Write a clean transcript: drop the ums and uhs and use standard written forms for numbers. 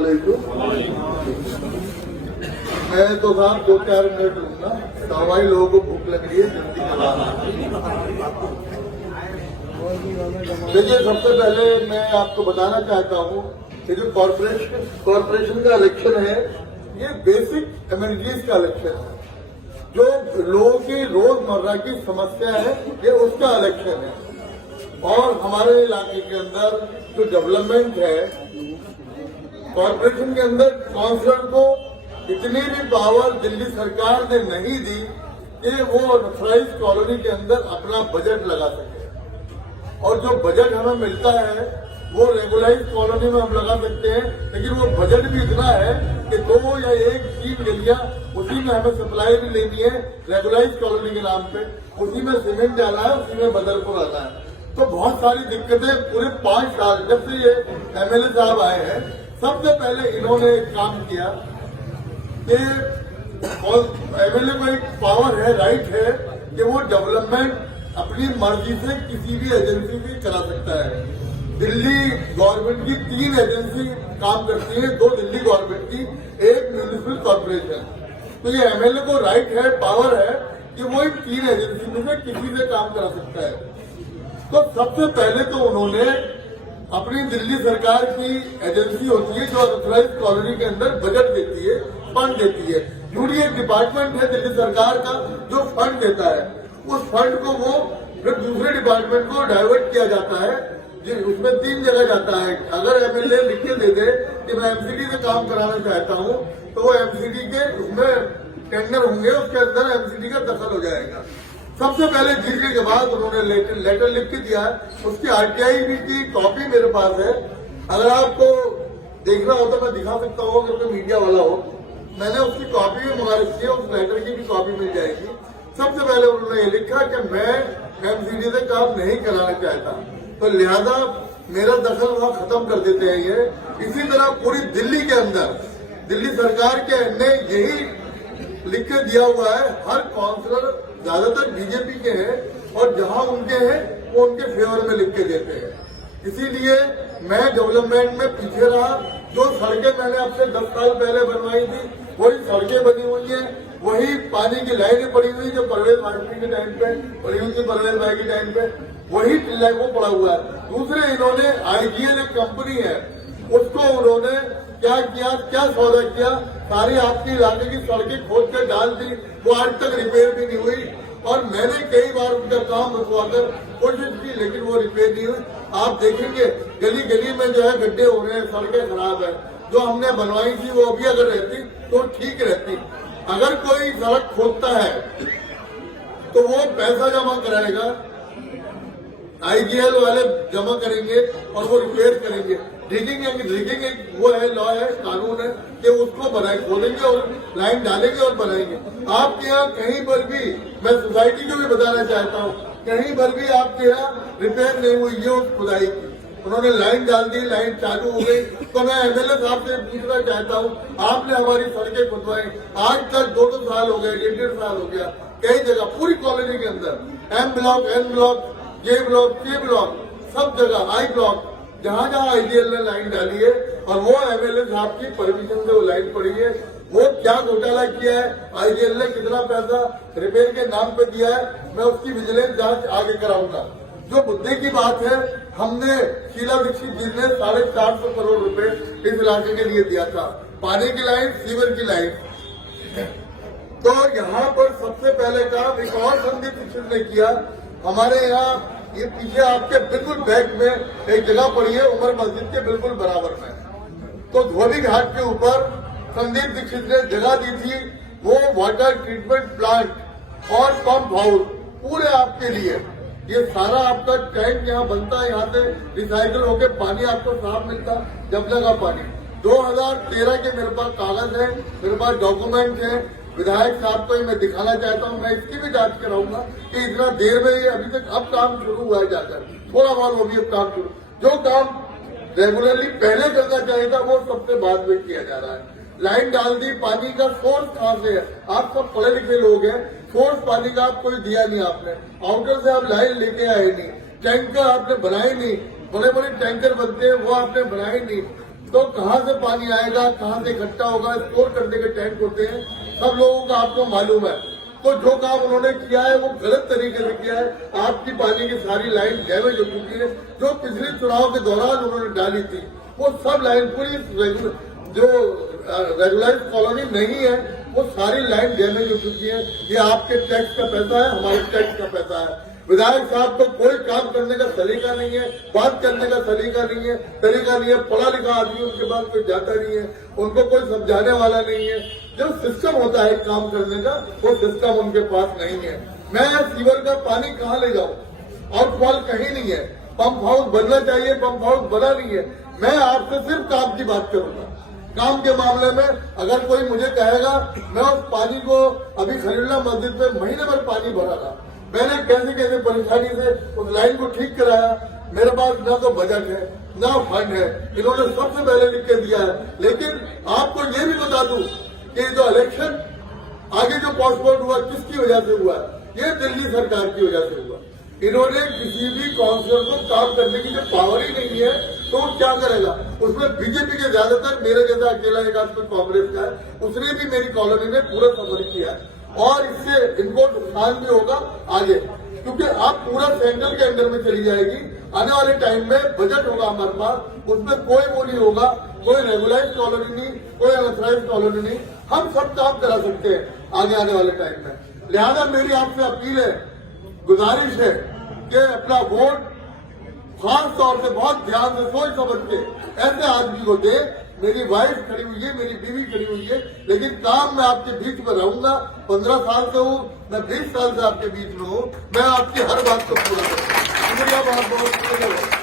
वालेकुम। मैं तो साहब 2-4 मिनट लूंगा, तो हमारे लोगों को भूख लग रही है, जल्दी चलाना। देखिए, सबसे पहले मैं आपको बताना चाहता हूँ कि जो कॉरपोरेशन का इलेक्शन है, ये बेसिक एमिनिटीज का इलेक्शन है। जो लोगों की रोजमर्रा की समस्या है, ये उसका इलेक्शन है। और हमारे इलाके के अंदर जो डेवलपमेंट है, कॉरपोरेशन के अंदर काउंसिलर को इतनी भी पावर दिल्ली सरकार ने नहीं दी कि वो अनऑथराइज्ड कॉलोनी के अंदर अपना बजट लगा सके। और जो बजट हमें मिलता है वो रेगुलाइज कॉलोनी में हम लगा सकते हैं, लेकिन वो बजट भी इतना है कि 2 या 1-3 गलियां उसी में हमें सप्लाई भी लेनी है रेगुलाइज कॉलोनी के नाम पे, उसी में सीमेंट डालना है, उसी में बदरपुर आना है। तो बहुत सारी दिक्कतें पूरे 5 साल जब से ये एमएलए साहब आए हैं, सबसे पहले इन्होंने एक काम किया कि एमएलए को एक पावर है, राइट है कि वो डेवलपमेंट अपनी मर्जी से किसी भी एजेंसी से करा सकता है। दिल्ली गवर्नमेंट की 3 एजेंसी काम करती है, 2 दिल्ली गवर्नमेंट की, 1 म्यूनिसिपल कॉर्पोरेशन। तो ये एमएलए को राइट है, पावर है कि वो इन 3 एजेंसी में से किसी से काम करा सकता है। तो सबसे पहले तो उन्होंने अपनी दिल्ली सरकार की एजेंसी होती है जो अनऑथराइज्ड कॉलोनी के अंदर बजट देती है, फंड देती है। यूडी एक डिपार्टमेंट है दिल्ली सरकार का जो फंड देता है, उस फंड को वो फिर दूसरे डिपार्टमेंट को डाइवर्ट किया जाता है। उसमें 3 जगह जाता है। अगर एमएलए लिख के दे दे कि मैं एमसीडी से काम कराना चाहता हूँ, तो वो एमसीडी के उसमें टेंडर होंगे, उसके अंदर एमसीडी का दखल हो जाएगा। सबसे पहले जीतने के बाद उन्होंने लेटर लिख के दिया है, उसकी आरटीआई भी की कॉपी मेरे पास है। अगर आपको देखना हो तो मैं दिखा सकता हूँ, अगर कोई मीडिया वाला हो। मैंने उसकी कॉपी भी मंगा रखी है, उस लेटर की भी कॉपी मिल जाएगी। सबसे पहले उन्होंने ये लिखा कि मैं एमसीडी से काम नहीं कराना चाहता, तो लिहाजा मेरा दखल वहां खत्म कर देते हैं ये। इसी तरह पूरी दिल्ली के अंदर दिल्ली सरकार के ने यही लिख के दिया हुआ है। हर काउंसिलर ज्यादातर बीजेपी के हैं और जहां उनके हैं वो उनके फेवर में लिख के देते हैं। इसीलिए मैं डेवलपमेंट में पीछे रहा। जो सड़कें मैंने अब से 10 साल पहले बनवाई थी, वही सड़कें बनी हुई है, वही पानी की लाइनें पड़ी हुई जो परवेज वाजपेयी के टाइम पे पड़ी हुई थी, परवेज भाई के टाइम पे वही वो पड़ा हुआ है। दूसरे इन्होंने आईजीएल एक कंपनी है, उसको उन्होंने क्या किया, क्या सौदा किया, सारी आपकी इलाके की सड़कें खोद कर डाल दी, वो आज तक रिपेयर भी नहीं हुई। और मैंने कई बार उनका काम रुकवाकर कोशिश की, लेकिन वो रिपेयर नहीं हुई। आप देखेंगे गली गली में जो है गड्ढे हो रहे हैं, सड़कें खराब है। जो हमने बनवाई थी वो अभी अगर रहती तो ठीक रहती। अगर कोई सड़क खोदता है तो वो पैसा जमा कराएगा, आईजीएल वाले जमा करेंगे और वो रिपेयर करेंगे। ड्रिगिंग एक वो है, लॉ है, कानून है कि उसको बनाए, खोलेंगे और लाइन डालेंगे और बनाएंगे। आपके यहाँ कहीं पर भी, मैं सोसाइटी को भी बताना चाहता हूँ, कहीं पर भी आपके यहाँ रिपेयर नहीं हुई है उस खुदाई की। उन्होंने लाइन डाल दी, लाइन चालू हो गई। तो मैं एमएलए साहब से पूछना चाहता हूँ, आपने हमारी सड़कें खुदवाई, आज तक 2-2 साल हो गए, 1.5 साल हो गया, कई जगह पूरी कॉलोनी के अंदर M block, N block, J block, K block, सब जगह आई ब्लॉक, जहां जहां आईजीएल ने लाइन डाली है और वो एमएलए साहब की परमिशन से वो लाइन पड़ी है। वो क्या घोटाला किया है, आईजीएल ने कितना पैसा रिपेयर के नाम पे दिया है, मैं उसकी विजिलेंस जांच आगे कराऊंगा। जो मुद्दे की बात है, हमने शीला दीक्षित जी ने 450 करोड़ रुपए इस इलाके के लिए दिया था, पानी की लाइन, सीवर की लाइन। तो यहाँ पर सबसे पहले काम एक और संदीप दीक्षित ने किया। हमारे यहाँ ये पीछे आपके बिल्कुल बैक में एक जगह पड़ी है, उमर मस्जिद के बिल्कुल बराबर में। तो धोबी घाट के ऊपर संदीप दीक्षित ने जगह दी थी, वो वाटर ट्रीटमेंट प्लांट और पंप हाउस पूरे आपके लिए। ये सारा आपका टैंक यहाँ बनता है, यहाँ से रिसाइकल होकर पानी आपको साफ मिलता, जमना का पानी। 2013 के मेरे पास कागज है, मेरे पास डॉक्यूमेंट है। विधायक साहब को मैं दिखाना चाहता हूँ, मैं इसकी भी जांच कराऊंगा कि इतना देर में ये अभी तक अब काम शुरू हुआ है, जाकर थोड़ा बहुत वो भी अब काम शुरू, जो काम रेगुलरली पहले करना चाहिए था वो सबसे बाद में किया जा रहा है। लाइन डाल दी, पानी का सोर्स कहाँ से है, आप सब पढ़े लिखे लोग हैं, सोर्स पानी का आप कोई दिया नहीं, आपने आउटर से आप लाइन लेके आए नहीं, टैंकर आपने बनाए नहीं, बड़े बड़े टैंकर बनते हैं वो आपने बनाए नहीं। तो कहाँ से पानी आएगा, कहाँ से इकट्ठा होगा, स्टोर करने के टैंक होते हैं, सब लोगों का आपको मालूम है। तो जो काम उन्होंने किया है वो गलत तरीके से किया है। आपकी पानी की सारी लाइन डैमेज हो चुकी है, जो पिछले चुनाव के दौरान उन्होंने डाली थी वो सब लाइन पूरी जो रेगुलाइज कॉलोनी नहीं है वो सारी लाइन डैमेज हो चुकी है। ये आपके टैक्स का पैसा है, हमारे टैक्स का पैसा है। विधायक साहब को कोई काम करने का सलीका नहीं है, बात करने का सलीका नहीं है, पढ़ा लिखा आदमी उनके पास कोई जाता नहीं है, उनको कोई समझाने वाला नहीं है। जो सिस्टम होता है काम करने का वो सिस्टम उनके पास नहीं है। मैं सीवर का पानी कहाँ ले जाऊं, आउटफॉल कहीं नहीं है, पंप हाउस बनना चाहिए, पंप हाउस बना नहीं है। मैं आपसे सिर्फ काम की बात करूंगा। काम के मामले में अगर कोई मुझे कहेगा मैं उस पानी को अभी खलीलुल्लाह मस्जिद में महीने भर पानी भरा था, मैंने कैसे कैसे परेशानी से उस लाइन को ठीक कराया। मेरे पास ना तो बजट है ना फंड है, इन्होंने सबसे पहले लिख के दिया है। लेकिन आपको ये भी बता दूं कि जो इलेक्शन आगे जो पोस्टपोन हुआ किसकी वजह से हुआ, ये दिल्ली सरकार की वजह से हुआ। इन्होंने किसी भी काउंसिलर को काम करने की जो पावर ही नहीं है तो वो क्या करेगा। उसमें बीजेपी के ज्यादातर, मेरे जैसा अकेला एक आदमी कांग्रेस का है, उसने भी मेरी कॉलोनी में पूरा सफर किया है और इससे इनको नुकसान भी होगा आगे, क्योंकि आप पूरा सेंट्रल के अंडर में चली जाएगी। आने वाले टाइम में बजट होगा हमारे पास, उसमें कोई वो नहीं होगा, कोई रेगुलाइज कॉलोनी नहीं, कोई अनऑथराइज कॉलोनी नहीं, हम सब काम करा सकते हैं आगे आने वाले टाइम में। लिहाजा मेरी आपसे अपील है, गुजारिश है कि अपना वोट खास तौर से बहुत ध्यान से सोच समझ के ऐसे आदमी को दे। मेरी वाइफ खड़ी हुई है, मेरी बीवी खड़ी हुई है, लेकिन काम मैं आपके बीच में रहूंगा। 15 साल से हूँ, मैं 20 साल से आपके बीच में हूँ, मैं आपकी हर बात को पूरा करूंगा। शुक्रिया, बहुत बहुत शुक्रिया।